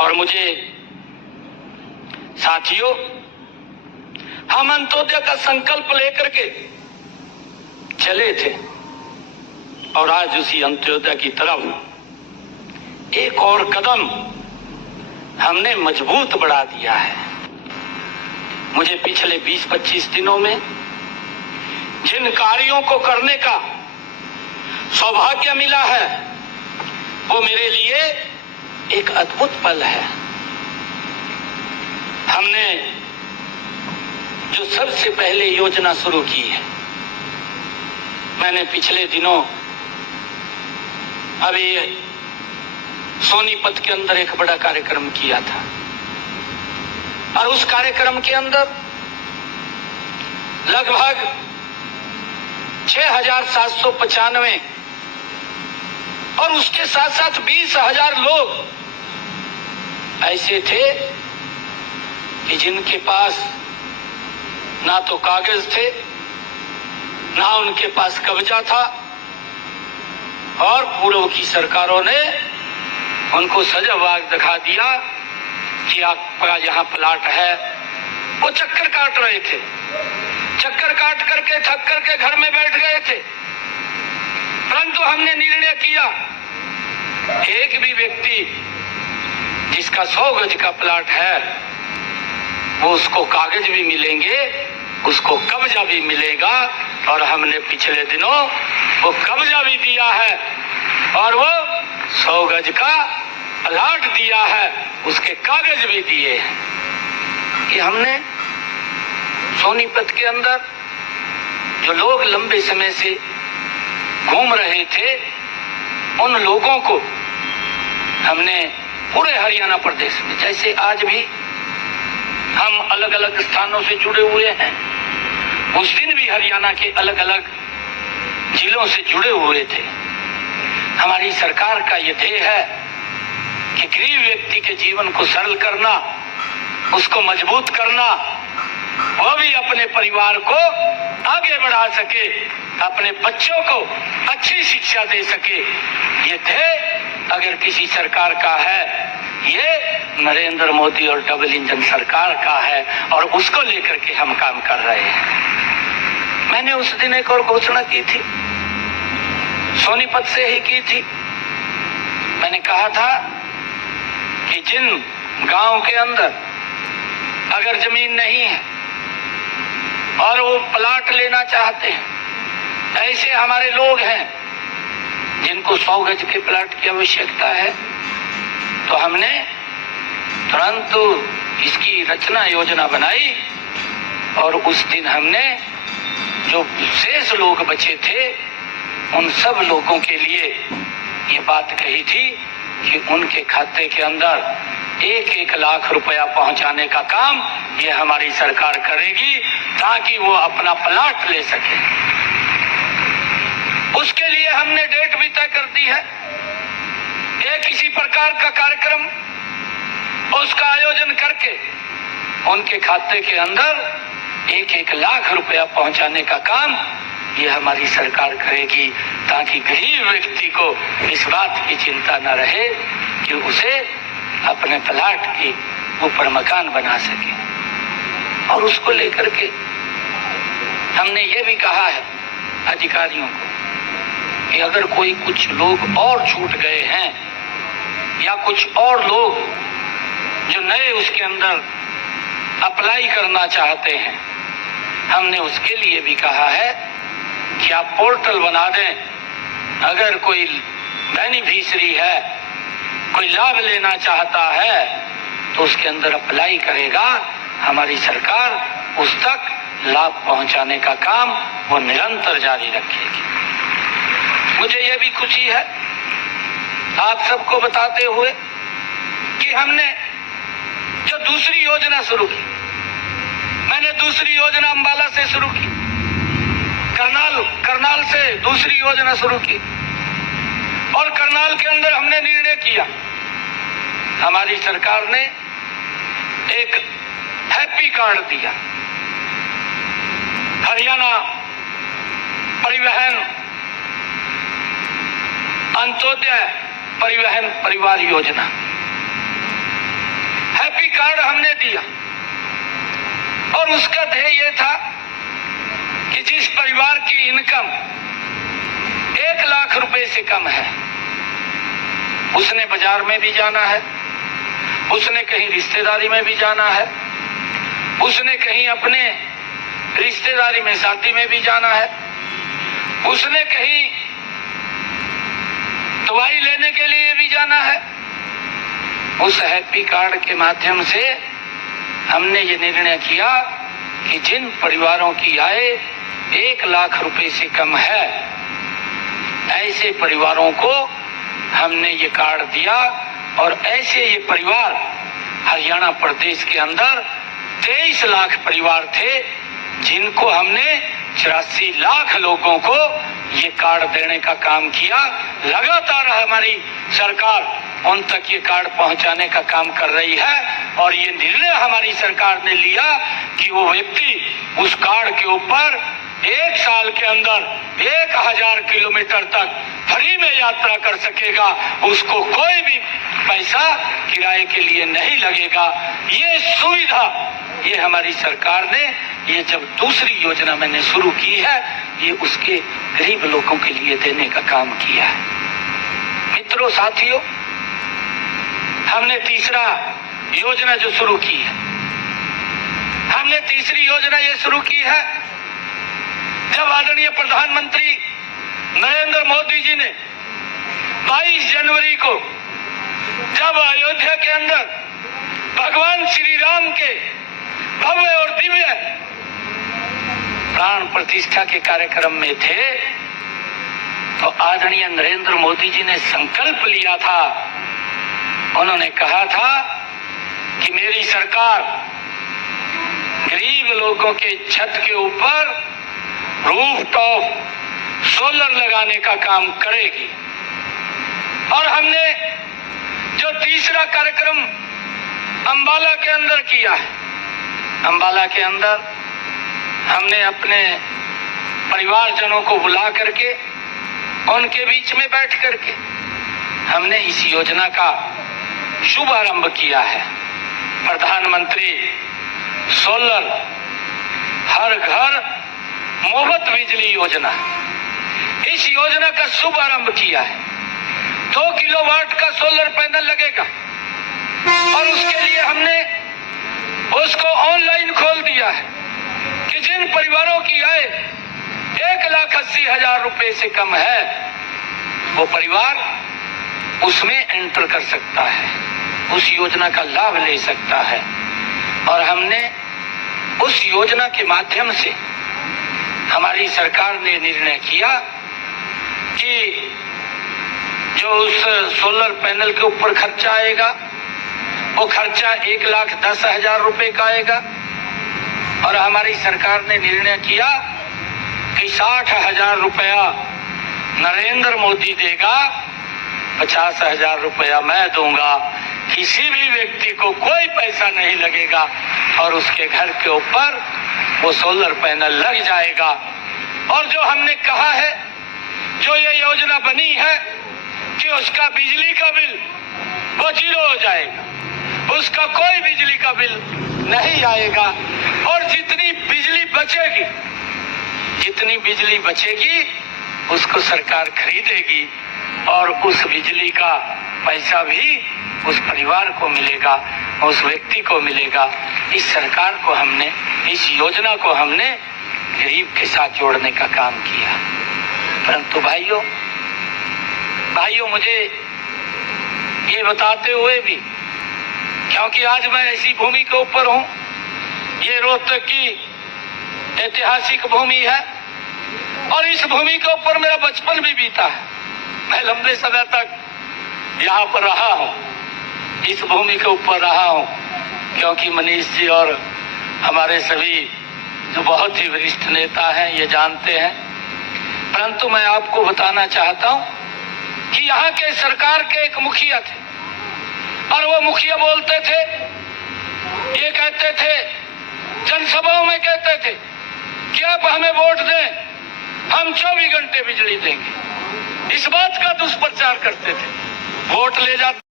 और मुझे साथियों, हम अंत्योदय का संकल्प लेकर के चले थे और आज उसी अंत्योदय की तरफ एक और कदम हमने मजबूत बढ़ा दिया है। मुझे पिछले 20-25 दिनों में जिन कार्यों को करने का सौभाग्य मिला है वो मेरे लिए एक अद्भुत पल है। हमने जो सबसे पहले योजना शुरू की है, मैंने पिछले दिनों अभी सोनीपत के अंदर एक बड़ा कार्यक्रम किया था और उस कार्यक्रम के अंदर लगभग 6,795 और उसके साथ साथ 20,000 लोग ऐसे थे कि जिनके पास ना तो कागज थे, ना उनके पास कब्जा था और पूर्व की सरकारों ने उनको सजावाग दिखा दिया कि आपका यहाँ प्लाट है। वो चक्कर काट रहे थे, चक्कर काट करके थक करके घर में बैठ गए थे। परंतु हमने निर्णय किया, एक भी व्यक्ति जिसका 100 गज का प्लाट है वो उसको कागज भी मिलेंगे, उसको कब्जा भी मिलेगा। और हमने पिछले दिनों वो कब्जा भी दिया है और वो 100 गज का प्लाट दिया है, उसके कागज भी दिए हैं। कि हमने सोनीपत के अंदर जो लोग लंबे समय से घूम रहे थे उन लोगों को हमने पूरे हरियाणा प्रदेश में, जैसे आज भी हम अलग अलग स्थानों से जुड़े हुए हैं, उस दिन भी हरियाणा के अलग अलग जिलों से जुड़े हुए थे। हमारी सरकार का ये ध्येय है कि गरीब व्यक्ति के जीवन को सरल करना, उसको मजबूत करना, वो भी अपने परिवार को आगे बढ़ा सके, अपने बच्चों को अच्छी शिक्षा दे सके। ये ध्येय अगर किसी सरकार का है, ये नरेंद्र मोदी और डबल इंजन सरकार का है और उसको लेकर के हम काम कर रहे हैं। मैंने उस दिन एक और घोषणा की थी, सोनीपत से ही की थी। मैंने कहा था कि जिन गांव के अंदर अगर जमीन नहीं है और वो प्लाट लेना चाहते हैं, ऐसे हमारे लोग हैं जिनको 100 गज के प्लाट की आवश्यकता है, तो हमने तुरंत इसकी रचना योजना बनाई और उस दिन हमने जो शेष लोग बचे थे उन सब लोगों के लिए ये बात कही थी कि उनके खाते के अंदर 1-1 लाख रुपया पहुंचाने का काम ये हमारी सरकार करेगी ताकि वो अपना प्लाट ले सके। उसके लिए हमने डेट भी तय कर दी है। एक किसी प्रकार का कार्यक्रम उसका आयोजन करके उनके खाते के अंदर 1-1 लाख रुपया पहुंचाने का काम ये हमारी सरकार करेगी ताकि गरीब व्यक्ति को इस बात की चिंता न रहे कि उसे अपने प्लाट के ऊपर मकान बना सके। और उसको लेकर के हमने ये भी कहा है अधिकारियों को कि अगर कोई कुछ लोग और छूट गए हैं या कुछ और लोग जो नए उसके अंदर अप्लाई करना चाहते हैं, हमने उसके लिए भी कहा है कि आप पोर्टल बना दें। अगर कोई बेनिफिशियरी है, कोई लाभ लेना चाहता है तो उसके अंदर अप्लाई करेगा, हमारी सरकार उस तक लाभ पहुंचाने का काम वो निरंतर जारी रखेगी। मुझे ये भी खुशी है आप सबको बताते हुए कि हमने जो दूसरी योजना शुरू की, मैंने दूसरी योजना अंबाला से शुरू की, करनाल से दूसरी योजना शुरू की और करनाल के अंदर हमने निर्णय किया, हमारी सरकार ने एक हैप्पी कार्ड दिया, हरियाणा परिवहन अंत्योदय परिवहन परिवार योजना। दिया और उसका ध्येय ये था कि जिस परिवार की इनकम 1 लाख रुपए से कम है, उसने बाजार में भी जाना है, उसने कहीं रिश्तेदारी में भी जाना है, उसने कहीं अपने रिश्तेदारी में शादी में भी जाना है, उसने कहीं दवाई लेने के लिए भी जाना है। उस हैप्पी कार्ड के माध्यम से हमने ये निर्णय किया कि जिन परिवारों की आय 1 लाख रुपए से कम है, ऐसे परिवारों को हमने ये कार्ड दिया। और ऐसे ये परिवार हरियाणा प्रदेश के अंदर 23 लाख परिवार थे, जिनको हमने 84 लाख लोगों को ये कार्ड देने का काम किया। लगातार हमारी सरकार उन तक ये कार्ड पहुंचाने का काम कर रही है और ये निर्णय हमारी सरकार ने लिया कि वो व्यक्ति उस कार्ड के ऊपर 1 साल के अंदर 1000 किलोमीटर तक फ्री में यात्रा कर सकेगा, उसको कोई भी पैसा किराए के लिए नहीं लगेगा। ये सुविधा ये हमारी सरकार ने, ये जब दूसरी योजना मैंने शुरू की है, ये उसके गरीब लोगों के लिए देने का काम किया है। मित्रों, साथियों, हमने तीसरा योजना जो शुरू की है, हमने तीसरी योजना ये शुरू की है जब आदरणीय प्रधानमंत्री नरेंद्र मोदी जी ने 22 जनवरी को जब अयोध्या के अंदर भगवान श्री राम के भव्य और दिव्य प्राण प्रतिष्ठा के कार्यक्रम में थे, तो आदरणीय नरेंद्र मोदी जी ने संकल्प लिया था, उन्होंने कहा था कि मेरी सरकार गरीब लोगों के छत के ऊपर रूफटॉप सोलर लगाने का काम करेगी। और हमने जो तीसरा कार्यक्रम अंबाला के अंदर किया है, अंबाला के अंदर हमने अपने परिवारजनों को बुला करके उनके बीच में बैठ करके हमने इस योजना का शुभारंभ किया है। प्रधानमंत्री सोलर हर घर मुफ्त बिजली योजना, इस योजना का शुभारंभ किया है। 2 किलोवाट का सोलर पैनल लगेगा और उसके लिए हमने उसको ऑनलाइन खोल दिया है कि जिन परिवारों की आय 1,80,000 रुपए से कम है, वो परिवार उसमें एंटर कर सकता है, उस योजना का लाभ ले सकता है। और हमने उस योजना के माध्यम से हमारी सरकार ने निर्णय किया कि जो उस सोलर पैनल के ऊपर खर्चा आएगा, वो खर्चा 1,10,000 रुपए का आएगा। और हमारी सरकार ने निर्णय किया कि 60,000 रुपया नरेंद्र मोदी देगा, 50,000 रुपया मैं दूंगा। किसी भी व्यक्ति को कोई पैसा नहीं लगेगा और उसके घर के ऊपर वो सोलर पैनल लग जाएगा। और जो हमने कहा है, जो ये योजना बनी है कि उसका बिजली का बिल वो 0 हो जाएगा, उसका कोई बिजली का बिल नहीं आएगा। और जितनी बिजली बचेगी उसको सरकार खरीदेगी और उस बिजली का पैसा भी उस परिवार को मिलेगा, उस व्यक्ति को मिलेगा। इस सरकार को हमने, इस योजना को हमने गरीब के साथ जोड़ने का काम किया। परंतु भाइयों, मुझे ये बताते हुए भी, क्योंकि आज मैं ऐसी भूमि के ऊपर हूँ, ये रोहतक की ऐतिहासिक भूमि है और इस भूमि के ऊपर मेरा बचपन भी बीता है। मैं लंबे समय तक यहाँ पर रहा हूँ, इस भूमि के ऊपर रहा हूँ, क्योंकि मनीष जी और हमारे सभी जो बहुत ही वरिष्ठ नेता हैं ये जानते हैं। परंतु मैं आपको बताना चाहता हूँ कि यहाँ के सरकार के एक मुखिया थे और वो मुखिया बोलते थे, ये कहते थे, जनसभाओं में कहते थे कि आप हमें वोट दें, हम 24 घंटे बिजली देंगे। इस बात का दुष्प्रचार करते थे। वोट ले जाते